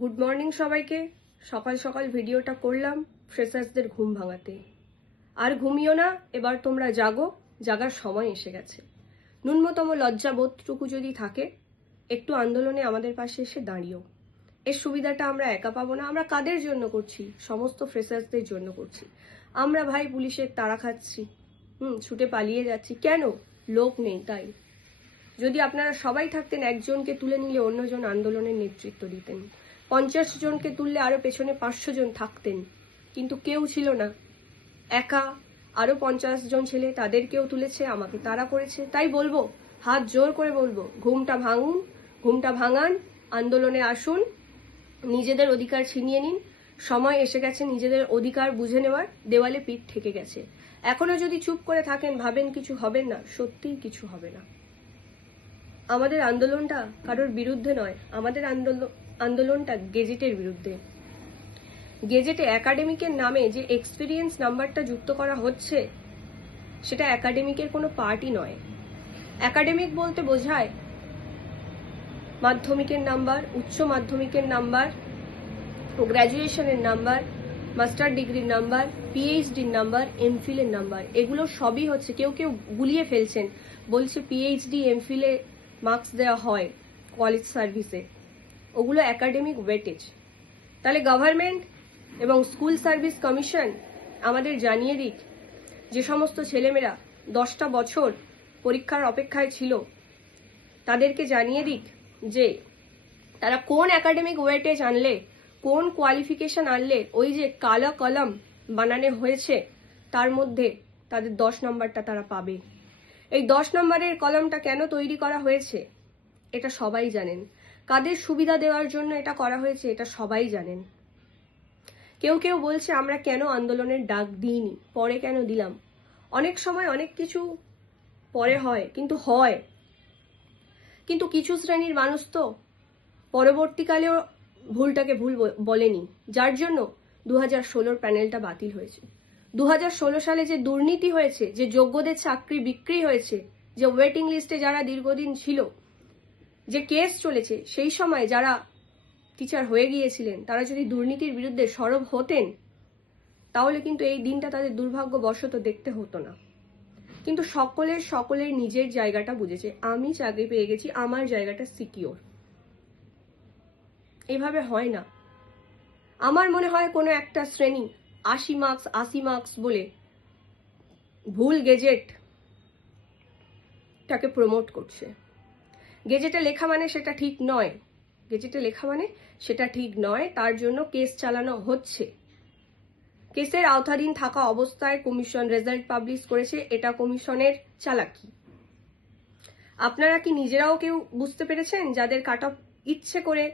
Good morning সবাইকে। সকাল সকাল ভিডিওটা করলাম ফ্রেশার্সদের ঘুম ভাঙাতে। আর ঘুমিও না, এবার তোমরা জাগো, জাগার সময় এসে গেছে। ন্যূনতম লজ্জাবোধটুকু যদি থাকে, একটু আন্দোলনে আমাদের পাশে এসে দাঁড়িয়েও। এর সুবিধাটা আমরা একা পাবো না। আমরা কাদের জন্য করছি? সমস্ত ফ্রেশার্সদের জন্য করছি। আমরা ভাই পুলিশের তাড়া খাচ্ছি, ছুটে পালিয়ে যাচ্ছি কেন? লোক নেই তাই। যদি আপনারা সবাই থাকতেন, একজনকে তুলে নিলে অন্যজন আন্দোলনের নেতৃত্ব দিতেন। 50 জনকে তুললে আরো পেছনে 500 জন থাকতেন, কিন্তু কেউ ছিল না। একা আরো 50 জন ছেলে, তাদেরকেও তুলেছে, আমাকে তাড়া করেছে। তাই বলবো, হাত জোর করে বলবো, ঘুমটা ভাঙুন, ঘুমটা ভাঙান, আন্দোলনে আসুন, নিজেদের অধিকার ছিনিয়ে নিন। সময় এসে গেছে নিজেদের অধিকার বুঝে নেওয়ার। দেওয়ালে পিঠ ঠেকে গেছে। এখনো যদি চুপ করে থাকেন, ভাবেন কিছু হবে না, সত্যিই কিছু হবে না। আমাদের আন্দোলনটা কারোর বিরুদ্ধে নয়, আমাদের আন্দোলনটা গেজেটের বিরুদ্ধে। গেজেটে একাডেমিকের নামে যে এক্সপিরিয়েন্স নাম্বারটা যুক্ত করা হচ্ছে, সেটা একাডেমিকের কোনো পার্টই নয়। একাডেমিক বলতে বোঝায় মাধ্যমিকের নাম্বার, উচ্চ মাধ্যমিকের নাম্বার, গ্র্যাজুয়েশনের নাম্বার, মাস্টার ডিগ্রির নাম্বার, পিএইচডির নাম্বার, এমফিলের নাম্বার। এগুলো সবই হচ্ছে, কেউ কেউ গুলিয়ে ফেলছেন, বলছে পিএইচডি এমফিলে মার্কস দেওয়া হয় কলেজ সার্ভিসে, ওগুলো একাডেমিক ওয়েটেজ। তাহলে গভর্নমেন্ট এবং স্কুল সার্ভিস কমিশন আমাদের জানিয়ে দিক, যে সমস্ত ছেলেমেয়েরা 10টা বছর পরীক্ষার অপেক্ষায় ছিল, তাদেরকে জানিয়ে দিক যে তারা কোন একাডেমিক ওয়েটেজ আনলে, কোন কোয়ালিফিকেশন আনলে ওই যে কালা কলম বানানো হয়েছে তার মধ্যে তাদের 10 নম্বরটা তারা পাবে। এই 10 নম্বরের কলমটা কেন তৈরি করা হয়েছে এটা সবাই জানেন। কাদের সুবিধা দেওয়ার জন্য এটা করা হয়েছে এটা সবাই জানেন। কেউ কেউ বলছে আমরা কেন আন্দোলনের ডাক দিইনি, পরে কেন দিলাম। অনেক সময় অনেক কিছু পরে হয়, কিন্তু কিছু শ্রেণীর মানুষ তো পরবর্তীকালেও ভুলটাকে ভুল বলেনি, যার জন্য 2016 প্যানেলটা বাতিল হয়েছে। 2016 সালে যে দুর্নীতি হয়েছে, যে যোগ্যদের চাকরি বিক্রি হয়েছে, যে ওয়েটিং লিস্টে যারা দীর্ঘদিন ছিল, যে কেস চলেছে, সেই সময় যারা টিচার হয়ে গিয়েছিলেন তারা যদি দুর্নীতির বিরুদ্ধে সরব হতেন, তাহলে কিন্তু এই দিনটা তাদের দুর্ভাগ্যবশত দেখতে হতো না। কিন্তু সকলের নিজের জায়গাটা বুঝেছে। আমি চাকরি পেয়ে গেছি, আমার জায়গাটা সিকিওর। এইভাবে হয় না। আমার মনে হয় কোনো একটা শ্রেণী 80 মার্কস বলে ভুল গেজেটটাকে প্রমোট করছে। গেজেটে লেখা মানে সেটা ঠিক নয়, তার জন্য কেস চালানো হচ্ছে। কেসের আওতাধীন থাকা অবস্থায় কমিশন রেজাল্ট পাবলিশ করেছে, এটা কমিশনের চালাকি। আপনারা কি নিজেরাও কেউ বুঝতে পেরেছেন? যাদের কাট অফ ইচ্ছে করে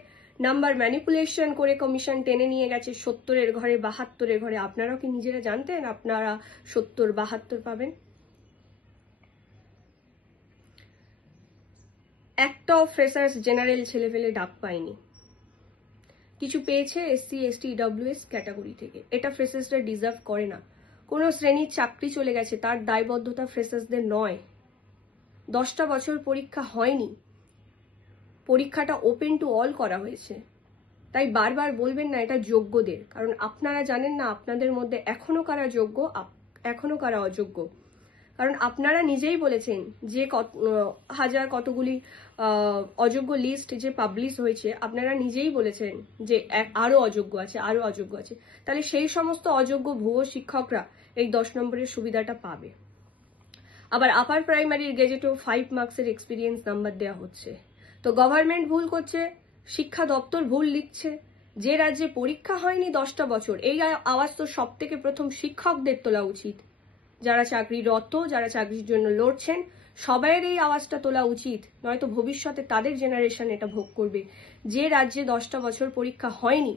নাম্বার ম্যানিপুলেশন করে কমিশন টেনে নিয়ে গেছে 70-এর ঘরে, 72-এর ঘরে, আপনারাও কি নিজেরা জানতেন আপনারা 70-72 পাবেন? একটাও ফ্রেশার্স জেনারেল ছেলেপেলে ডাক পায়নি। কিছু পেয়েছে এসসি, এসটি, ইডব্লিউএস ক্যাটাগরি থেকে। এটা ফ্রেশার্সরা ডিজার্ভ করে না। কোনো শ্রেণীর চাকরি চলে গেছে, তার দায়বদ্ধতা ফ্রেশার্সদের নয়। 10টা বছর পরীক্ষা হয়নি, পরীক্ষাটা ওপেন টু অল করা হয়েছে। তাই বারবার বলবেন না এটা যোগ্যদের, কারণ আপনারা জানেন না আপনাদের মধ্যে এখনো কারা যোগ্য, এখনো কারা অযোগ্য। কারণ আপনারা নিজেই বলেছেন যে কতগুলি অযোগ্য লিস্ট যে পাবলিশ হয়েছে, আপনারা নিজেই বলেছেন যে আরো অযোগ্য আছে। তাহলে সেই সমস্ত অযোগ্য ভুয়ো শিক্ষকরা এই 10 নম্বরের সুবিধাটা পাবে। আবার আপার প্রাইমারির গেজেটেও 5 মার্কসের এক্সপিরিয়েন্স নাম্বার দেওয়া হচ্ছে। তো গভর্নমেন্ট ভুল করছে, শিক্ষা দপ্তর ভুল লিখছে। যে রাজ্যে পরীক্ষা হয়নি 10টা বছর, এই আওয়াজ তো সব থেকে প্রথম শিক্ষকদের তোলা উচিত। যারা চাকরিরত, যারা চাকরির জন্য লড়ছেন, সবাইয়ের এই আওয়াজটা তোলা উচিত, নয়তো ভবিষ্যতে তাদের জেনারেশন এটা ভোগ করবে। যে রাজ্যে 10টা বছর পরীক্ষা হয়নি,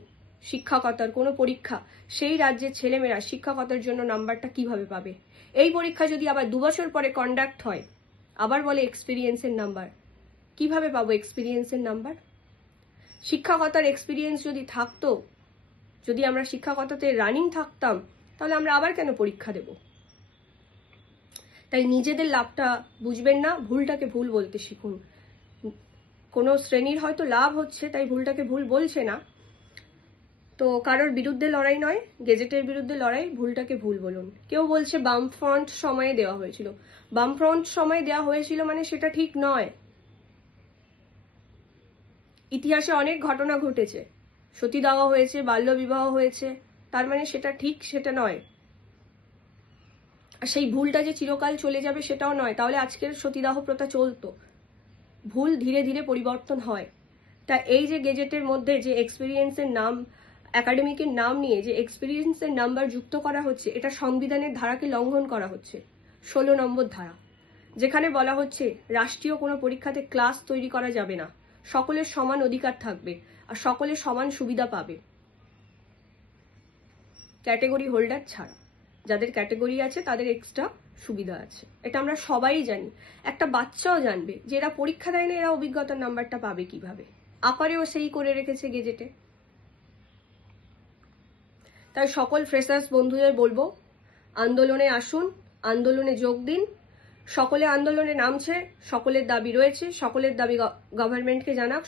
শিক্ষকতার কোনো পরীক্ষা, সেই রাজ্যের ছেলেমেয়েরা শিক্ষকতার জন্য নাম্বারটা কিভাবে পাবে? এই পরীক্ষা যদি আবার 2 বছর পরে কন্ডাক্ট হয়, আবার বলে এক্সপিরিয়েন্সের নাম্বার, কিভাবে পাবো এক্সপিরিয়েন্সের নাম্বার? শিক্ষকতার এক্সপিরিয়েন্স যদি থাকতো, যদি আমরা শিক্ষকতাতে রানিং থাকতাম, তাহলে আমরা আবার কেন পরীক্ষা দেব? তাই নিজেদের লাভটা বুঝবেন না, ভুলটাকে ভুল বলতে শিখুন। কোনো শ্রেণীর হয়তো লাভ হচ্ছে, তাই ভুলটাকে ভুল বলছে না, তো কারোর বিরুদ্ধে লড়াই নয়, গেজেটের বিরুদ্ধে লড়াই, ভুলটাকে ভুল বলুন। কেউ বলছে বামফ্রন্ট সময়ে দেওয়া হয়েছিল, বামফ্রন্ট সময়ে দেওয়া হয়েছিল মানে সেটা ঠিক নয়। ইতিহাসে অনেক ঘটনা ঘটেছে, সতী দেওয়া হয়েছে, বাল্যবিবাহ হয়েছে, তার মানে সেটা ঠিক সেটা নয়। আর সেই ভুলটা যে চিরকাল চলে যাবে সেটাও নয়, তাহলে আজকের সতীদাহ প্রথা চলতো। ভুল ধীরে ধীরে পরিবর্তন হয়। তা এই যে গেজেটের মধ্যে যে এক্সপিরিয়েন্সের নাম, একাডেমিকের নাম নিয়ে যে এক্সপিরিয়েন্সের নাম্বার যুক্ত করা হচ্ছে, এটা সংবিধানের ধারাকে লঙ্ঘন করা হচ্ছে। 16 নম্বর ধারা, যেখানে বলা হচ্ছে রাষ্ট্রীয় কোনো পরীক্ষাতে ক্লাস তৈরি করা যাবে না, সকলের সমান অধিকার থাকবে আর সকলের সমান সুবিধা পাবে, ক্যাটেগরি হোল্ডার ছাড়া। যাদের ক্যাটেগরি আছে তাদের এক্সট্রা সুবিধা আছে, এটা আমরা সবাই জানি। একটা বাচ্চাও জানবে যে এরা পরীক্ষা দেয় না, এরা অভিজ্ঞতার নাম্বারটা পাবে কিভাবে। আপারেও সেই করে রেখেছে গেজেটে। তাই সকল ফ্রেশার্স বন্ধুদের বলবো, আন্দোলনে আসুন, আন্দোলনে যোগ দিন। সকলে আন্দোলনে নামছে, সকলের দাবি রয়েছে, সকলের দাবি গভর্নমেন্টকে জানাক,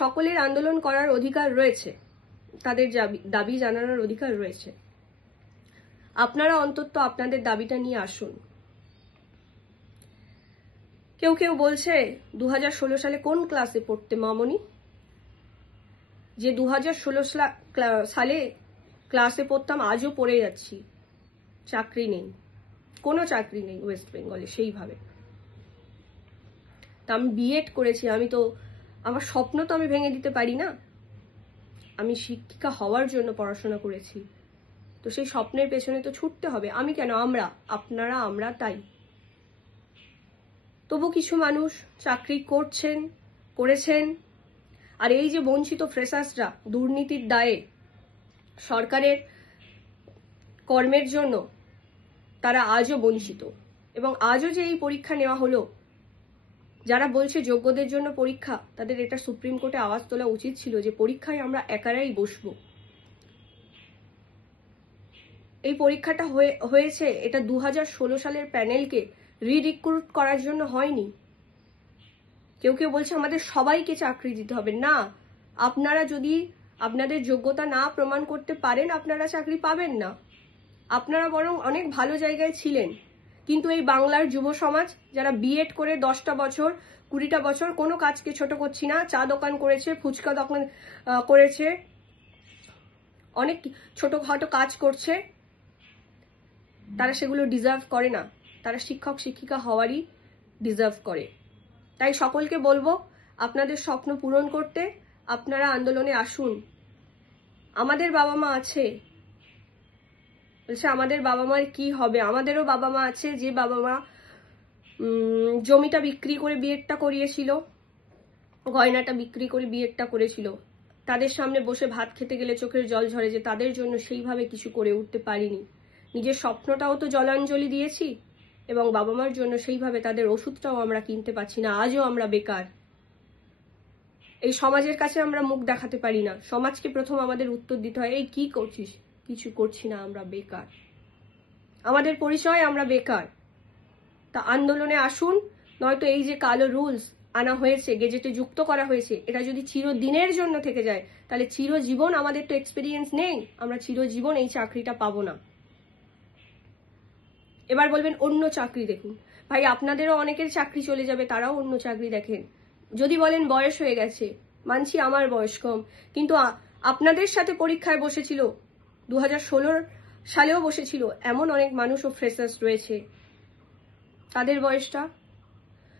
সকলের আন্দোলন করার অধিকার রয়েছে, তাদের দাবি জানানোর অধিকার রয়েছে। আপনারা অন্তত আপনাদের দাবিটা নিয়ে আসুন। কেউ কেউ বলছে 2016 সালে কোন ক্লাসে পড়তে মামনি? যে 2016 সালে ক্লাসে পড়তাম আজও পড়ে যাচ্ছি, চাকরি নেই, কোনো চাকরি নেই ওয়েস্ট বেঙ্গলে সেইভাবে। তা আমি বিএড করেছি, আমি তো আমার স্বপ্ন তো আমি ভেঙে দিতে পারি না। আমি শিক্ষিকা হওয়ার জন্য পড়াশোনা করেছি, তো সেই স্বপ্নের পেছনে তো ছুটতে হবে। আমি কেন, আমরা, আপনারা, আমরা, তাই। তবু কিছু মানুষ চাকরি করেছেন। আর এই যে বঞ্চিত ফ্রেশার্সরা দুর্নীতির দায়ে সরকারের কর্মের জন্য তারা আজও বঞ্চিত, এবং আজও যে এই পরীক্ষা নেওয়া হলো, যারা বলছে যোগ্যদের জন্য পরীক্ষা, তাদের এটা সুপ্রিম কোর্টে আওয়াজ তোলা উচিত ছিল যে পরীক্ষায় আমরা একারাই বসবো। এই পরীক্ষাটা হয়েছে এটা 2016 সালের প্যানেলকে রিক্রুট করার জন্য হয়নি। কেউ কেউ বলছে আমাদের সবাইকে চাকরি দিতে হবে। না, আপনারা যদি আপনাদের যোগ্যতা না প্রমাণ করতে পারেন, আপনারা চাকরি পাবেন না। আপনারা বরং অনেক ভালো জায়গায় ছিলেন, কিন্তু এই বাংলার যুব সমাজ যারা বিএড করে 10টা বছর 20টা বছর কোনো কাজকে ছোট করছি না, চা দোকান করেছে, ফুচকা দোকান করেছে, অনেক ছোটখাটো কাজ করছে, তারা সেগুলো ডিজার্ভ করে না। তারা শিক্ষক শিক্ষিকা হওয়ারই ডিজার্ভ করে। তাই সকলকে বলবো, আপনাদের স্বপ্ন পূরণ করতে আপনারা আন্দোলনে আসুন। আমাদের বাবা মা আছে, বলছে আমাদের বাবা মার কি হবে? আমাদেরও বাবা মা আছে, যে বাবা মা জমিটা বিক্রি করে বিয়েটা করিয়েছিল, গয়নাটা বিক্রি করে বিয়েটা করেছিল। তাদের সামনে বসে ভাত খেতে গেলে চোখের জল ঝরে যে তাদের জন্য সেইভাবে কিছু করে উঠতে পারিনি। নিজের স্বপ্নটাও তো জলাঞ্জলি দিয়েছি, এবং বাবা মার জন্য সেইভাবে তাদের ওষুধটাও আমরা কিনতে পারছি না। আজও আমরা বেকার। এই সমাজের কাছে আমরা মুখ দেখাতে পারি না। সমাজকে প্রথম আমাদের উত্তর দিতে হয়, এই কি করছিস? কিছু করছি না, আমরা বেকার। আমাদের পরিচয় আমরা বেকার। তা আন্দোলনে আসুন, নয়তো এই যে কালো রুলস আনা হয়েছে, গেজেটে যুক্ত করা হয়েছে, এটা যদি চিরদিনের জন্য থেকে যায়, তাহলে চিরজীবন আমাদের তো এক্সপিরিয়েন্স নেই, আমরা চিরজীবন এই চাকরিটা পাবো না। এবার বলবেন অন্য চাকরি দেখুন। ভাই, আপনাদেরও অনেকের চাকরি চলে যাবে, তারাও অন্য চাকরি দেখেন। যদি বলেন বয়স হয়ে গেছে, মানছি আমার বয়স কম, কিন্তু আপনাদের সাথে পরীক্ষায় বসেছিল, 2016 সালেও বসেছিল এমন অনেক মানুষ ও ফ্রেশার্স রয়েছে। তাদের বয়সটা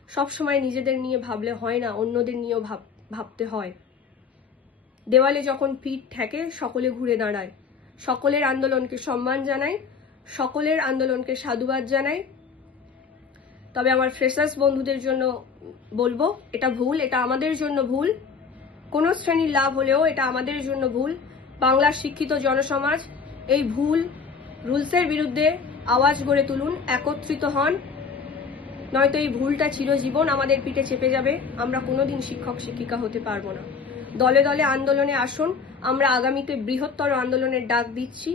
সবসময় নিজেদের নিয়ে ভাবলে হয় না, অন্যদের নিয়েও ভাবতে হয়। দেওয়ালে যখন পিঠ ঠেকে সকলে ঘুরে দাঁড়ায়। সকলের আন্দোলনকে সম্মান জানাই, সকলের আন্দোলনকে সাধুবাদ জানাই। তবে আমার ফ্রেশার্স বন্ধুদের জন্য বলবো, এটা ভুল, এটা আমাদের জন্য ভুল। কোনো শ্রেণীর লাভ হলেও এটা আমাদের জন্য ভুল। বাংলার শিক্ষিত জনসমাজ এই ভুল রুলসের বিরুদ্ধে আওয়াজ গড়ে তুলুন, একত্রিত হন, নয়তো এই ভুলটা চিরজীবন আমাদের পিঠে চেপে যাবে। আমরা কোনোদিন শিক্ষক শিক্ষিকা হতে পারবো না। দলে দলে আন্দোলনে আসুন। আমরা আগামীতে বৃহত্তর আন্দোলনের ডাক দিচ্ছি।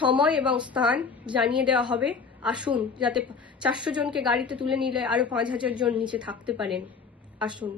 সময় এবং স্থান জানিয়ে দেওয়া হবে। আসুন, যাতে 400 জনকে গাড়িতে তুলে নিলে আরো 5000 জন নিচে থাকতে পারেন। আসুন।